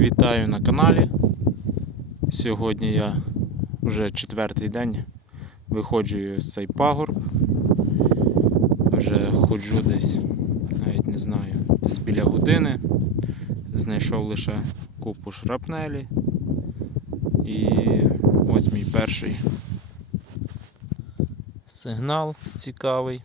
Вітаю на каналі. Сьогодні я вже четвертий день виходжу з цей пагорб. Вже ходжу десь, навіть не знаю, десь біля години. Знайшов лише купу шрапнелі. І ось мій перший сигнал цікавий.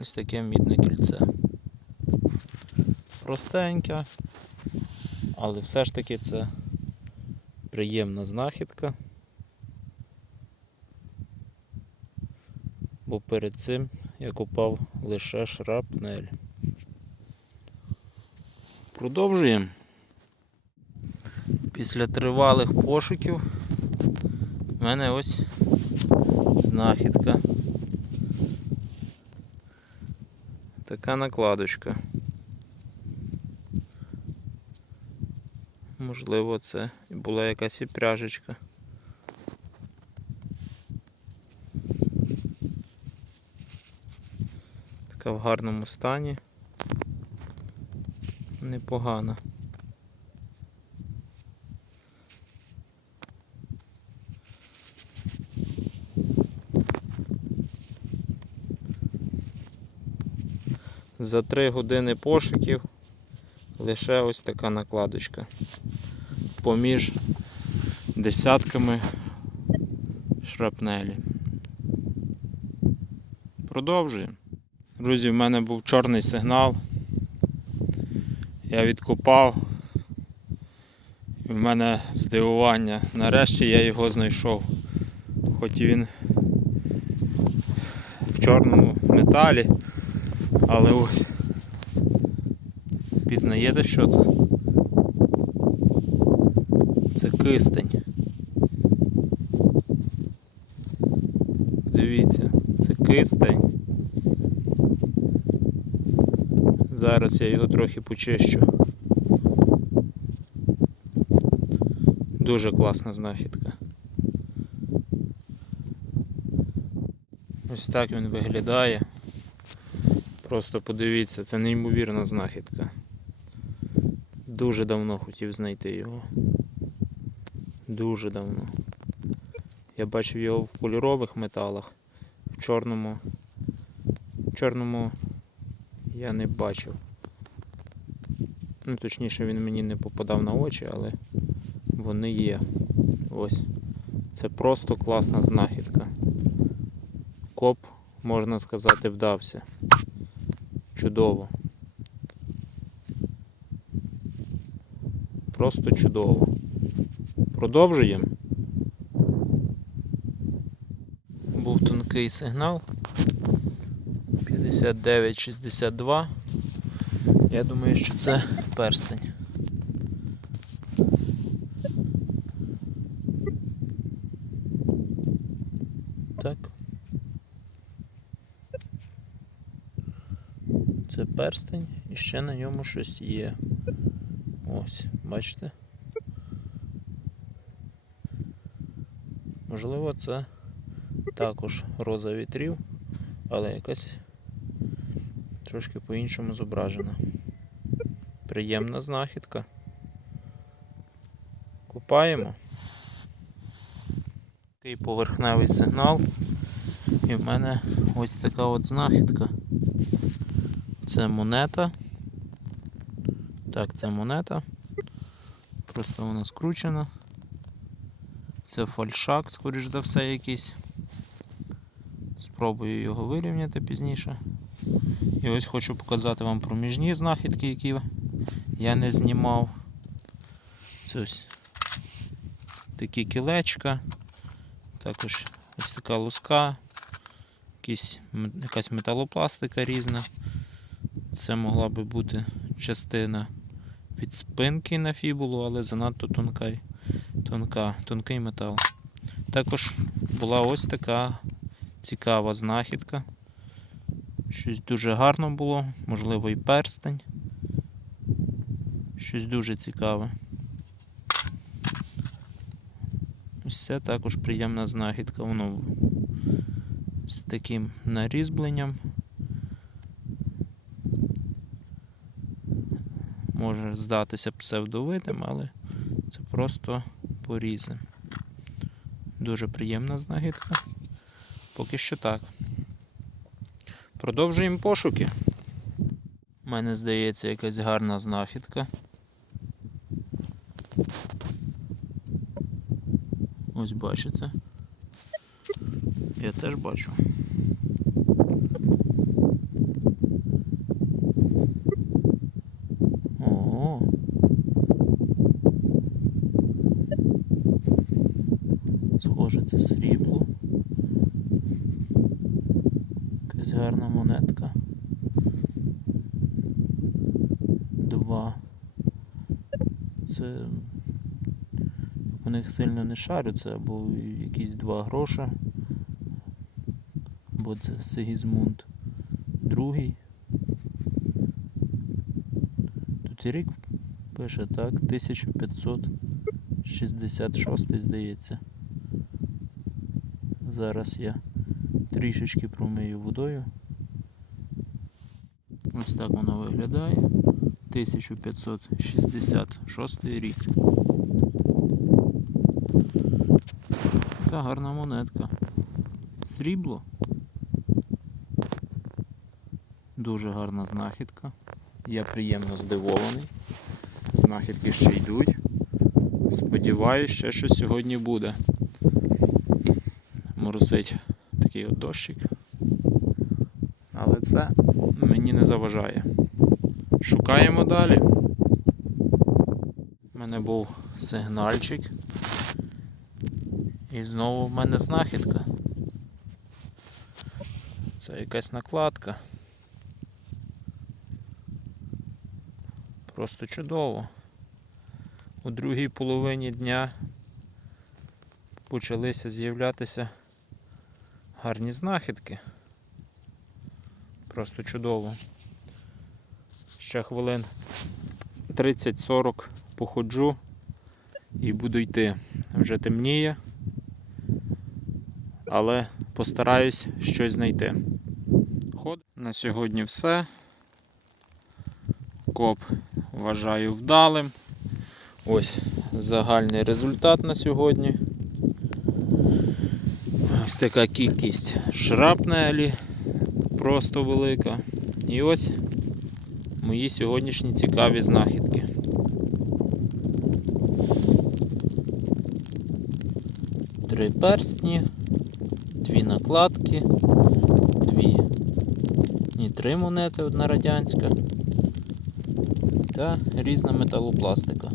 Ось таке мідне кільце. Простеньке, але все ж таки це приємна знахідка. Бо перед цим я купав лише шрапнель. Продовжуємо. Після тривалих пошуків в мене ось знахідка. Така накладочка. Можливо, це була якась і пряжечка. Така в гарному стані. Непогана. За три години пошуків лише ось така накладочка поміж десятками шрапнелі. Продовжуємо. Друзі, в мене був чорний сигнал. Я відкопав. І в мене здивування. Нарешті я його знайшов. Хоч він в чорному металі, але ось пізнаєте, що це? Це кистень. Дивіться, це кистень. Зараз я його трохи почищу. Дуже класна знахідка. Ось так він виглядає. Просто подивіться, це неймовірна знахідка. Дуже давно хотів знайти його. Дуже давно. Я бачив його в кольорових металах, в чорному. В чорному я не бачив. Ну, точніше, він мені не попадав на очі, але вони є. Ось. Це просто класна знахідка. Коп, можна сказати, вдався. Чудово. Просто чудово. Продовжуємо. Був тонкий сигнал 59-62. Я думаю, що це перстень. Так. Це перстень і ще на ньому щось є. Ось, бачите? Можливо, це також роза вітрів, але якась трошки по-іншому зображена. Приємна знахідка. Купаємо. Такий поверхневий сигнал. І в мене ось така от знахідка. Це монета. Так, це монета. Просто вона скручена. Це фальшак, скоріш за все, якийсь. Спробую його вирівняти пізніше. І ось хочу показати вам проміжні знахідки, які я не знімав. Це ось такі кілечка, також ось така луска, якась металопластика різна. Це могла би бути частина від спинки на фібулу, але занадто тонка, тонка, тонкий метал. Також була ось така цікава знахідка. Щось дуже гарно було, можливо, і перстень. Щось дуже цікаве. Ось це також приємна знахідка. Воно з таким нарізбленням. Може здатися псевдовидим, але це просто порізи. Дуже приємна знахідка. Поки що так. Продовжуємо пошуки. У мене здається якась гарна знахідка. Ось бачите. Я теж бачу. Ого. Схоже, це срібло. Якась гарна монетка. Два. Це у них сильно не шарю, це або якісь два гроша. Бо це Сигізмунд другий. Тут і рік пише так, 1566 здається. Зараз я трішечки промию водою. Ось так воно виглядає. 1566 рік. Така гарна монетка. Срібло. Дуже гарна знахідка. Я приємно здивований. Знахідки ще йдуть. Сподіваюсь, ще що сьогодні буде. Моросить такий от дощик. Але це мені не заважає. Шукаємо далі. У мене був сигнальчик. І знову в мене знахідка. Це якась накладка. Просто чудово. У другій половині дня почалися з'являтися гарні знахідки. Просто чудово. Ще хвилин 30-40 походжу і буду йти. Вже темніє, але постараюсь щось знайти. Ход. На сьогодні все. Коп вважаю вдалим. Ось загальний результат на сьогодні. Ось така кількість шрапнелі, просто велика. І ось мої сьогоднішні цікаві знахідки. Три перстні, дві накладки, дві, ні, три монети, одна радянська та різна металопластика.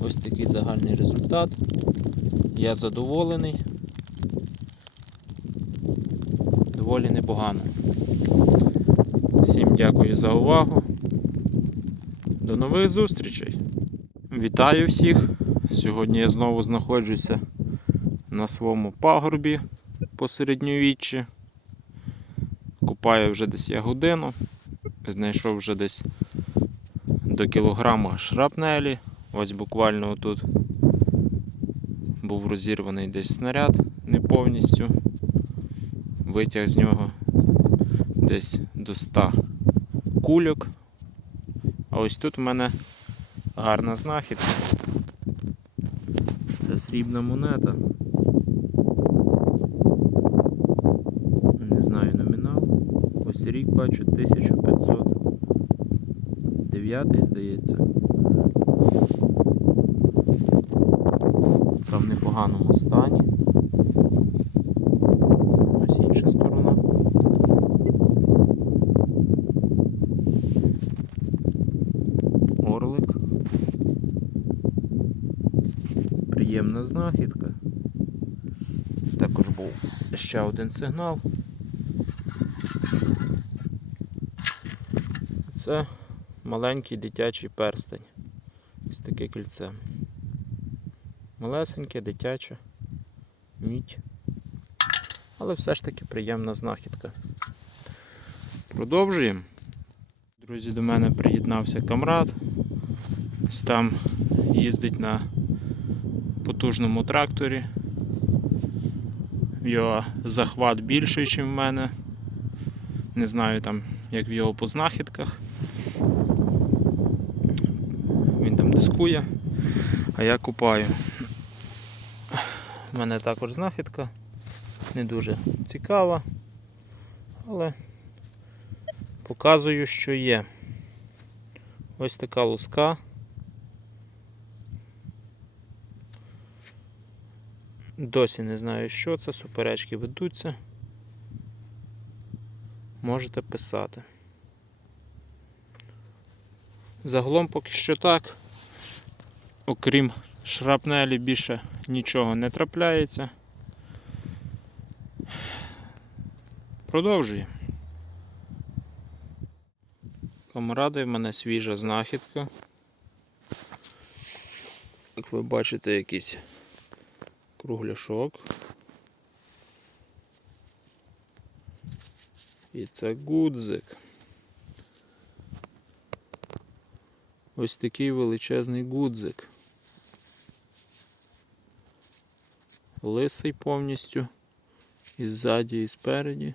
Ось такий загальний результат. Я задоволений. Доволі непогано. Всім дякую за увагу. До нових зустрічей. Вітаю всіх! Сьогодні я знову знаходжуся на своєму пагорбі по середньовіччі. Купаю вже десь я годину. Знайшов вже десь до кілограма шрапнелі. Ось буквально тут був розірваний десь снаряд не повністю. Витяг з нього десь до 100 кульок. А ось тут в мене гарна знахідка. Це срібна монета. Не знаю номінал. Ось рік бачу 1509, здається. Та в непоганому стані. Ось інша сторона. Орлик. Приємна знахідка. Також був ще один сигнал. Це маленький дитячий перстень. Ось таке кільце. Малесеньке, дитяче, мідь. Але все ж таки приємна знахідка. Продовжуємо. Друзі, до мене приєднався камрад. Ось там їздить на потужному тракторі. Його захват більший, ніж в мене. Не знаю там, як в його по знахідках. дискує, а я купаю. У мене також знахідка, не дуже цікава, але показую, що є. Ось така луска. Досі не знаю, що це, суперечки ведуться. Можете писати. Загалом поки що так. Окрім шрапнелі більше нічого не трапляється. Продовжуємо. Камради, в мене свіжа знахідка. Як ви бачите, якийсь кругляшок. І це гудзик. Ось такий величезний гудзик. Лисий повністю. І ззаді, і спереді.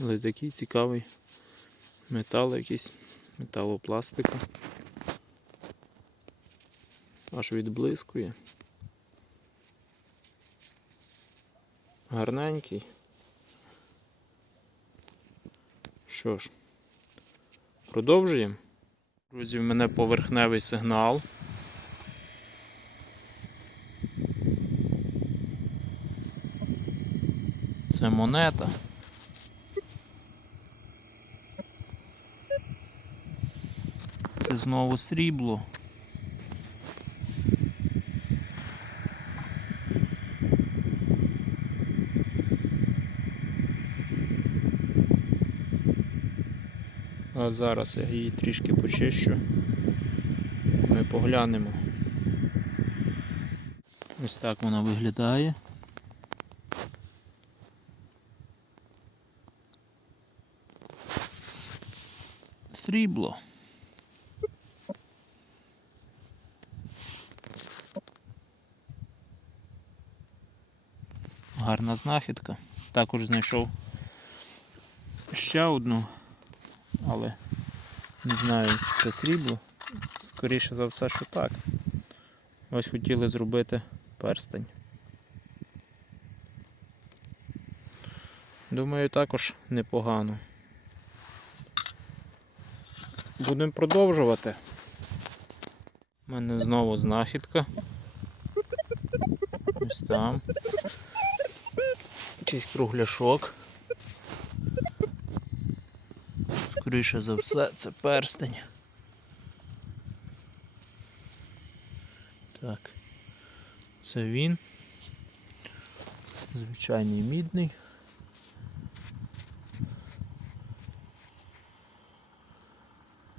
Але такий цікавий метал якийсь, металопластика. Аж відблискує. Гарненький. Що ж, продовжуємо. Друзі, в мене поверхневий сигнал. Це монета. Це знову срібло. А зараз я її трішки почищу. Ми поглянемо. Ось так вона виглядає. Срібло. Гарна знахідка. Також знайшов ще одну, але не знаю, це срібло. Скоріше за все, що так. Ось хотіли зробити перстень. Думаю, також непогано. Будемо продовжувати. У мене знову знахідка. Ось там. Якийсь кругляшок. Скоріше за все, це перстень. Так, це він. Звичайний мідний.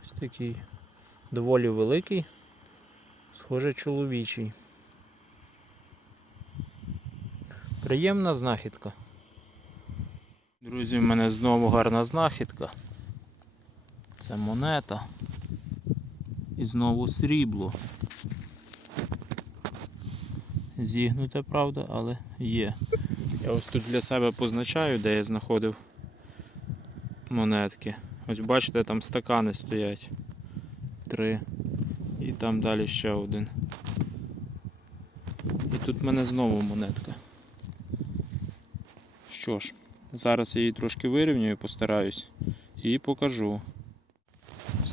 Ось такий доволі великий, схоже чоловічий. Приємна знахідка. Друзі, в мене знову гарна знахідка. Це монета. І знову срібло. Зігнуте, правда, але є. Я ось тут для себе позначаю, де я знаходив монетки. Ось бачите, там стакани стоять. Три. І там далі ще один. І тут в мене знову монетка. Що ж, зараз я її трошки вирівнюю, постараюсь і покажу.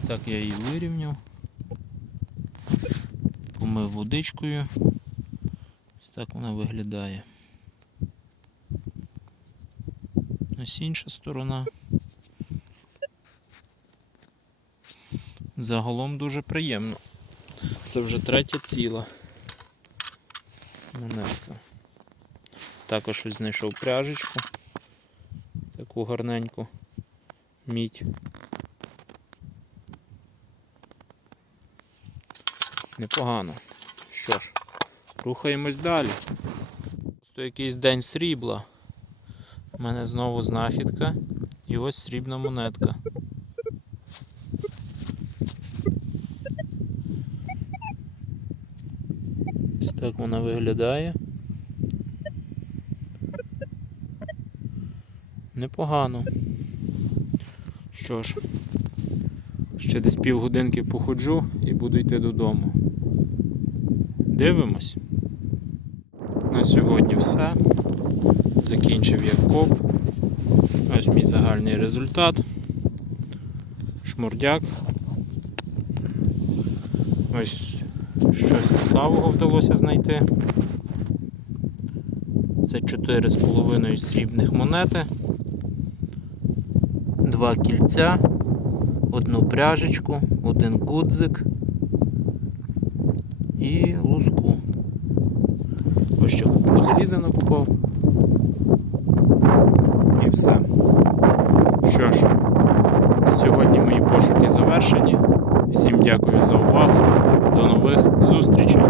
Так я її вирівняв. Помив водичкою. Ось так вона виглядає. Ось інша сторона. Загалом дуже приємно. Це вже третя ціла монетка. Також знайшов пряжечку. Таку гарненьку мідь. Непогано. Що ж, рухаємось далі. Просто якийсь день срібла. У мене знову знахідка і ось срібна монетка. Ось так вона виглядає. Непогано. Що ж, ще десь півгодинки походжу і буду йти додому. Дивимось. На сьогодні все. Закінчив я коп. Ось мій загальний результат. Шмурдяк. Ось щось цікавого вдалося знайти. Це 4,5 срібних монети, два кільця, одну пряжечку, один гудзик і луску. Ось ще купу заліза накупав. І все. Що ж, на сьогодні мої пошуки завершені. Всім дякую за увагу. До нових зустрічей!